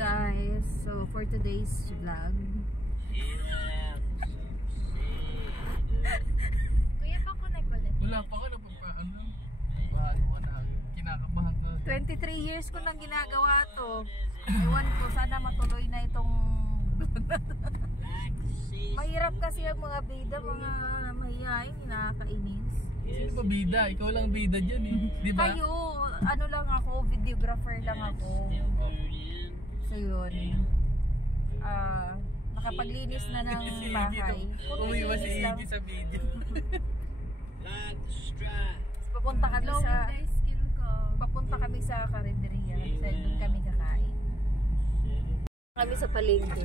guys, so for today's vlog, Kuya pa connect ulit. Wala pa ka na kinakabahan ka. 23 years ko nang ginagawa to. Ewan ko, sana matuloy na itong mahirap kasi ang mga bida, mga mahihain, nakakainis. Sino ba bida? Ikaw lang bida dyan eh. Di ba? Kayo, ano lang ako, videographer lang ako. So yun, nakapaglinis na ng bahay. Umiwas si Iggy sa video. Papunta kami sa Skin ko. papunta kami sa karinderya. So doon kami kakain. Kami sa palengke.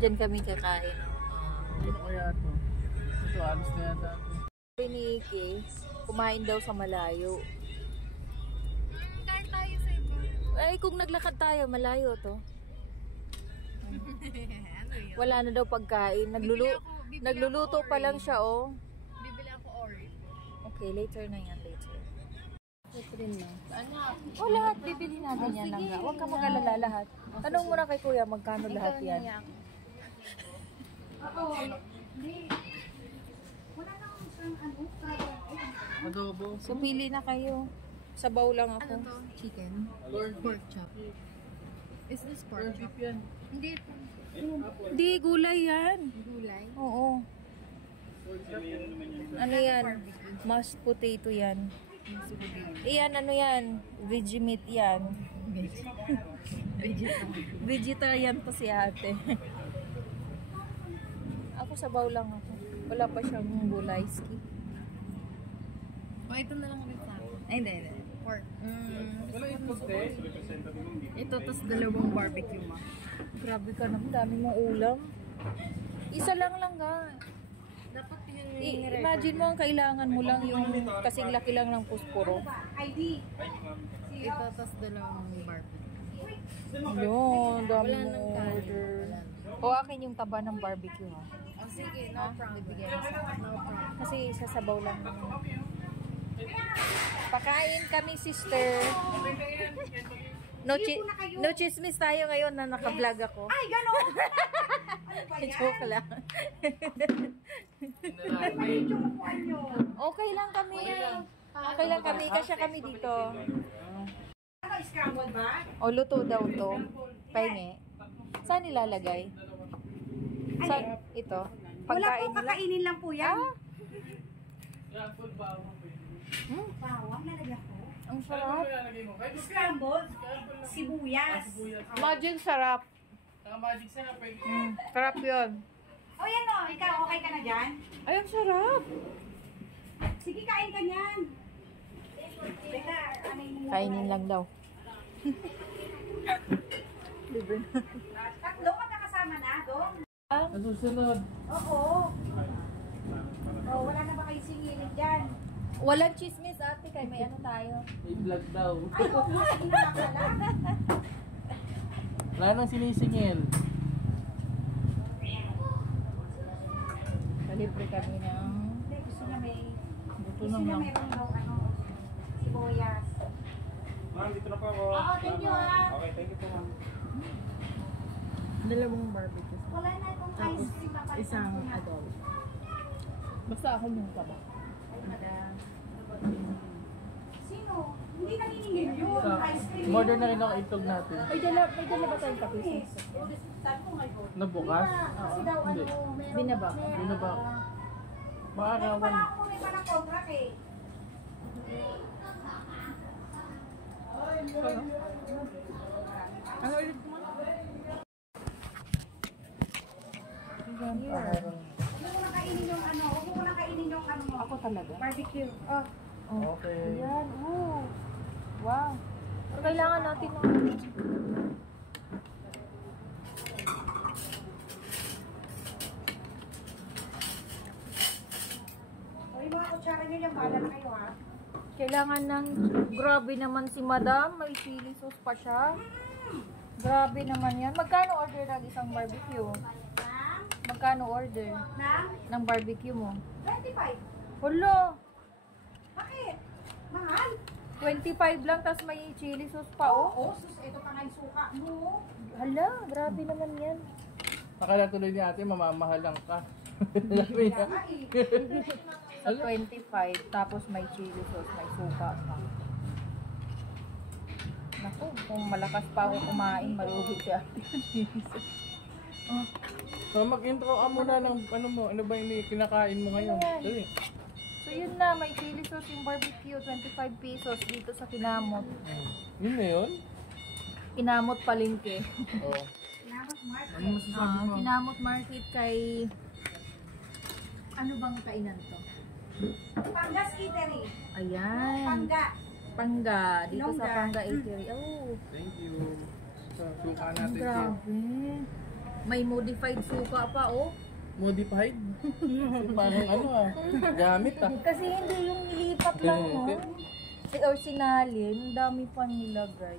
Diyan kami kakain. Ano kaya ito? Ito, alis na yata. Piniki, kumain daw sa malayo. Kain tayo sa iba. Ay, kung naglakad tayo, malayo to. Ano yun? Wala na daw pagkain. Nagluluto pa lang siya, oh. Bibili ako Oreo. Okay, later na yan, later. Ito rin na. Saan na? O, lahat, bibili natin yan lang. Huwag ka mag-alala lahat. Tanong mo na kay kuya, magkano lahat yan? Adobo. So, pili na kayo. Sabaw lang ako. Ano to? Chicken? Pork chop. Is this pork chop? Yan. Hindi ito. Hindi, gulay yan. Gulay. Oo. Ano yan? Mashed potato yan. Iyan, ano yan? Veggie meat yan. Vegetarian to si ate. Ako sabaw lang ako. Wala pa siyang gulay. Skip. O, ito na lang ulit sa akin. Ay, hindi. Pork. Wala yung puste. Ito, tas dalawang barbecue ma. Grabe ka naman. Dami mong ulam. Isa lang ga. Dapat yun Imagine mo ang kailangan mo lang yung kasing laki lang ng puspuro. Ito, tas dalawang barbecue. Yun, dami Wala nang mong kanin. order. O akin yung taba ng barbecue ha. O, sige. No problem. Bibigyan mo sa akin. No problem. Kasi sasabaw lang. Pakain kami, sister. No chismis tayo ngayon na naka-vlog ako. Ay, gano'n! Ano ba yan? Joke lang. Maliit yung upuan nyo. Okay lang kami. Okay lang kami. Kasya kami dito. Ano, scrambled ba? O, luto daw to. Pahingi. Saan nilalagay? Saan? Ito. Wala Pagkain po, nila. kakainin lang po yan. Ah, Bawang lalagyan ko. ang sarap. Scrambled, sibuyas. Magic sarap. Magic sarap eh. Sarap yun. O yan o, ikaw okay ka na dyan? Ay, ang sarap. Sige, kain ka niyan. Teka, ano yung... Kainin lang daw. Libre na. Tatlo magkakasama na, dong? Nasusunod. Oo. Oh, wala na ba kayo singilid dyan? Walang chismis ate, kay may ano tayo. May vlog daw. Ay, oo, hindi na pala. Wala nang sinisingil. Kalibre kami ng Hindi, gusto niya may... Buto Gusto niya naman. meron daw, ano, sibuyas. Ma'am, dito na po ako. Oo, thank you ha. Okay, thank you po ma'am. Dalawang barbecue. Wala na itong ice cream na pala. Isang adobo. basta ako yung taba. Ay, madam. Sino? Hindi naniningil yun. Ice cream yun. Order na rin ako itlog natin. May dala ba tayong kape? Yes. Sabi ko ngayon. Nabukas? Kasi daw Hindi. ano, meron. Binaba. Binaba. Meron Maarawan. pala ako may palang contract eh. Ano ulit mo? Huwag mo na kainin yung ano, huwag mo na kainin yung ano mo. Ako talaga. Barbecue. Oh. Okay. Ayan, oh. Wow. So, kailangan natin ng... O yung mga kutsara nyo yung balat kayo ha. Kailangan ng... Grabe naman si madam. May chili sauce pa siya. Grabe naman yan. Magkano order ng isang barbecue? Nang? Magkano order Nang? ng barbecue mo? 25. Hulo! Bakit? Mahal? 25 lang, tas may chili sauce pa, oh. Oo, sus, ito pa nga yung suka mo. Hala, grabe naman yan. Akala tuloy ni ate, mamamahalang ka. Kaya nga eh. Sa 25, tapos may chili sauce, may suka pa. Naku, kung malakas pa ako kumain, maluhod si ate. So mag-intro ka muna ng ano mo, ano ba yung kinakain mo ngayon? Dali. So yun na, may chili sauce yung barbecue, 25 pesos dito sa Kinamot. Yun na yun? Kinamot Palengke. Oo. Salamat, Mark. Ano masasabi mo? Kinamot Market kay... Ano bang kainan to? Pangas Eatery. Ayan. Pangga. Pangga. Dito sa Longga. Pangga Eatery. Oh, Thank you. So, suka ang natin. grabe. May modified suka pa, oh. Modified? Parang ano gamit Kasi hindi yung nilipat lang, no? Or sinalin, ang dami pa nilagay.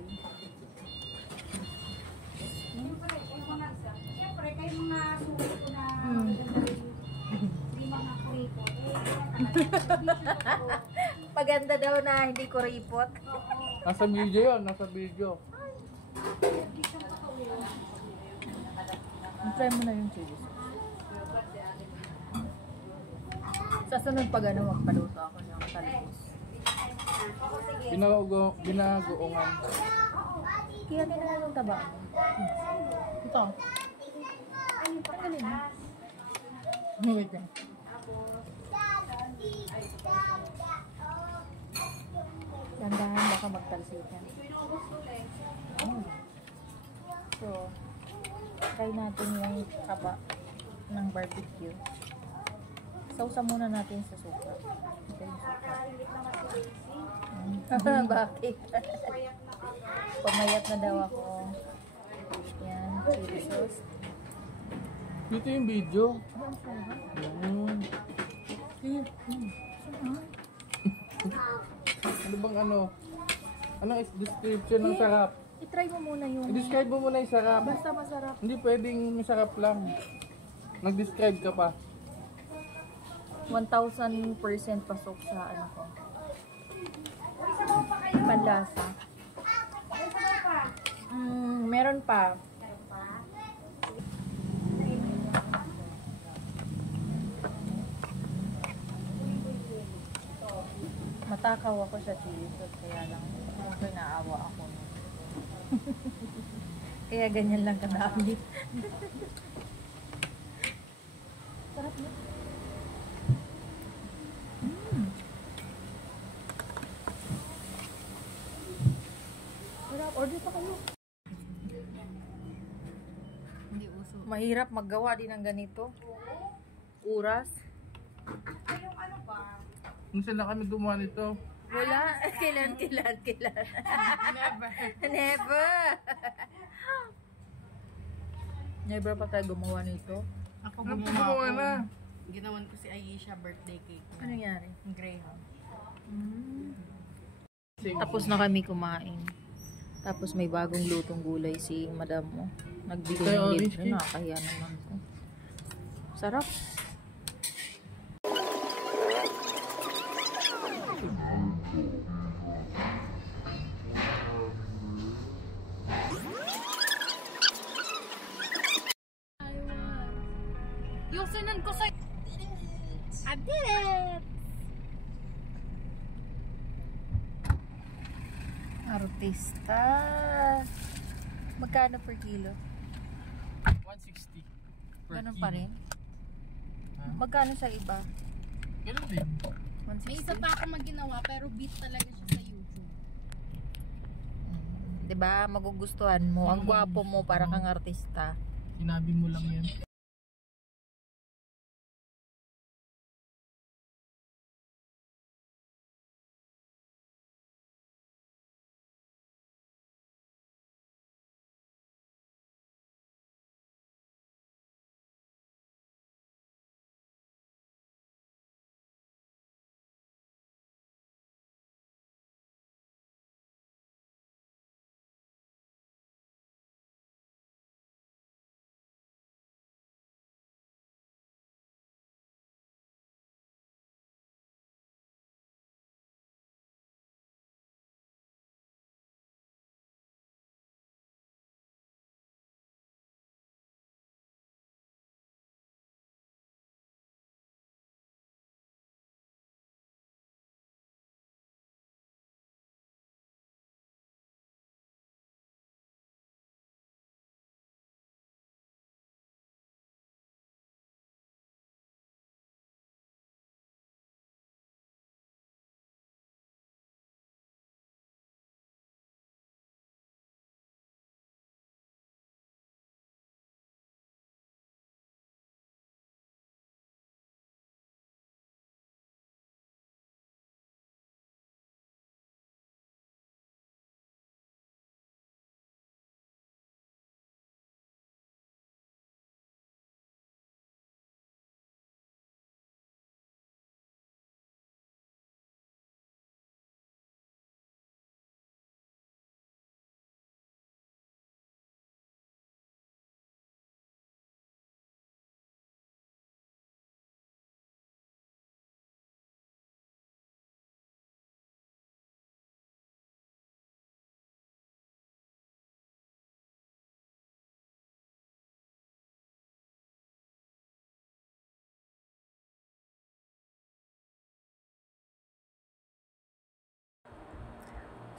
Siyempre, kayo mga suki ko na hindi mga kurito. Maganda daw na hindi ko ripot. Nasa video yun, nasa video. Try mo na yung chili sauce. Sa sunod pag ano, magpaluto ako ng talbos. Binagoongan. Kaya na yung taba. Ito. Ang galing. Wait lang. Dandahan baka magtalsikan. So, try natin yung kaba ng barbecue. Sausa muna natin sa suka. Ito yung suka. Bakit? Pamayat na daw ako. Yan, chili sauce. Dito yung video. Yan. Ano bang ano? Anong description ng sarap? I-try mo muna yung... I-describe mo muna yung sarap. Basta masarap. Hindi pwedeng masarap lang. Nag-describe ka pa. 1,000% pasok sa ano ko. Panlasa. Meron pa. Matakaw ako sa chili sauce, kaya lang okay, naawa ako. Kaya ganyan lang kadami. Sarap mo. Sarap, order pa kayo. Hindi uso. Mahirap maggawa din ng ganito. Oras. Kung saan na kami gumawa nito? Wala. Kailan. Never. Never. Never pa tayo gumawa nito. Ako Ano gumawa gumawa ako. na? Ginawan ko si Aisha birthday cake. Ano nangyari? Graham. Tapos na kami kumain. Tapos may bagong lutong gulay si madam mo. Nagbigay ng Orange libre. cake. Nakakaya naman ko. Sarap. Yung sinan ko sa... I did it! Artista. Magkano per kilo? 160. Ganun pa rin? Magkano sa iba? Ganun din. 160? May isa pa ako maginawa pero beat talaga siya sa YouTube. Diba? Magugustuhan mo. Ang gwapo mo para kang artista. Sinabi mo lang yan.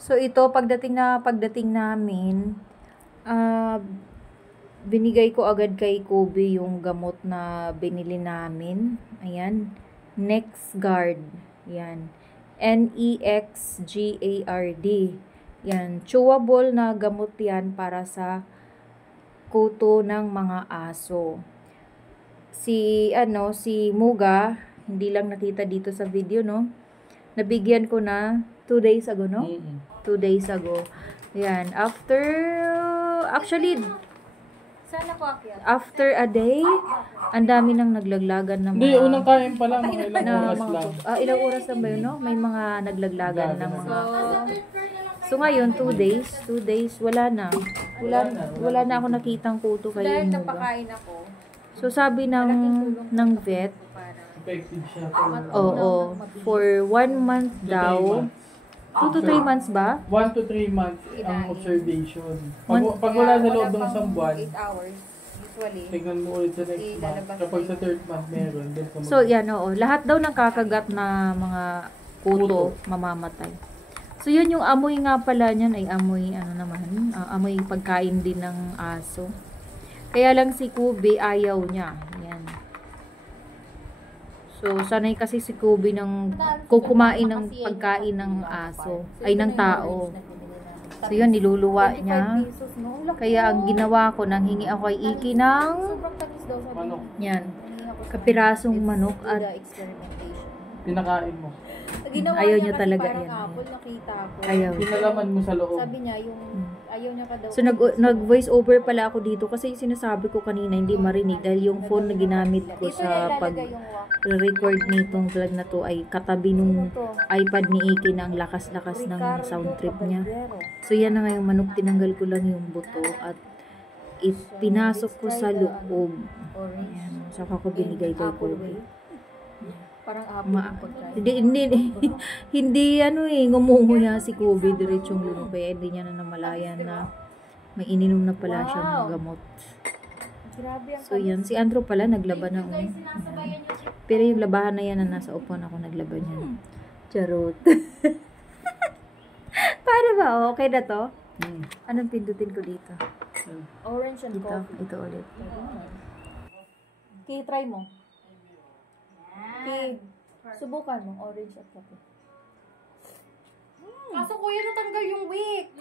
So ito pagdating namin, binigay ko agad kay Kobe yung gamot na binili namin. Ayan, NexGard. Yan. NexGard. Yan, chewable na gamot yan para sa kuto ng mga aso. Si Muga, hindi lang nakita dito sa video, no? Nabigyan ko na 2 days ago, no? 2 days ago. Yan, after a day, ang dami nang naglaglagan ng Hindi, mga... unang kain pa lang, mga ilang oras lang. Ilang oras lang ba yun, no? May mga naglaglagan ng mga... So ngayon, 2 days, wala na. Wala na ako nakitang kuto kay Dahil Muga. napakain ako. So sabi ng vet, Effective siya. oo, for 1 month daw, 2 to 3 months ba? 1 to 3 months ang observation. Pag wala sa loob ng isang buwan, 8 hours. Usually. tignan mo ulit sa next month. Kapag sa third month meron, then ka So yan, oo. Lahat daw ng kakagat na mga kuto mamamatay. So yun yung amoy nga pala niyan ay amoy amoy pagkain din ng aso. Kaya lang si Kobe ayaw niya. Yan. So sanay kasi si Kobe ng kukumain ng pagkain ng aso ay ng tao. So yun, niluluwa niya. Kaya ang ginawa ko, nang hingi ako kay Iki ng manok. yan, kapirasong manok at Pinakain mo. ayaw niya talaga yan. Nakita ko. Ayaw. Pinalaman mo sa loob. Sabi niya, yung ayaw niya ka daw. So nag voice over pala ako dito kasi sinasabi ko kanina hindi marinig dahil yung phone na ginamit ko sa pag-record nitong vlog na to ay katabi nung iPad ni Iki na ang lakas-lakas ng sound trip niya. So yan na nga yung manok, tinanggal ko lang yung buto at pinasok ko sa loob. Ayan, saka ko binigay kay Kobe. Parang apple yung pagkain. Hindi ngumunguya si Kobe diretsong lumo kaya hindi niya na namalayan na may ininom na pala siyang gamot. Grabe ang So yan, si Andrew pala naglaban ng pero yung labahan na yan na nasa upuan ako naglaban yan. Charot. Paano ba? Okay na to? Anong pindutin ko dito? orange and Dito, coffee. ito ulit. Okay, try mo. Okay, subukan mo, orange at coffee. Kaso kuya natanggal yung wick.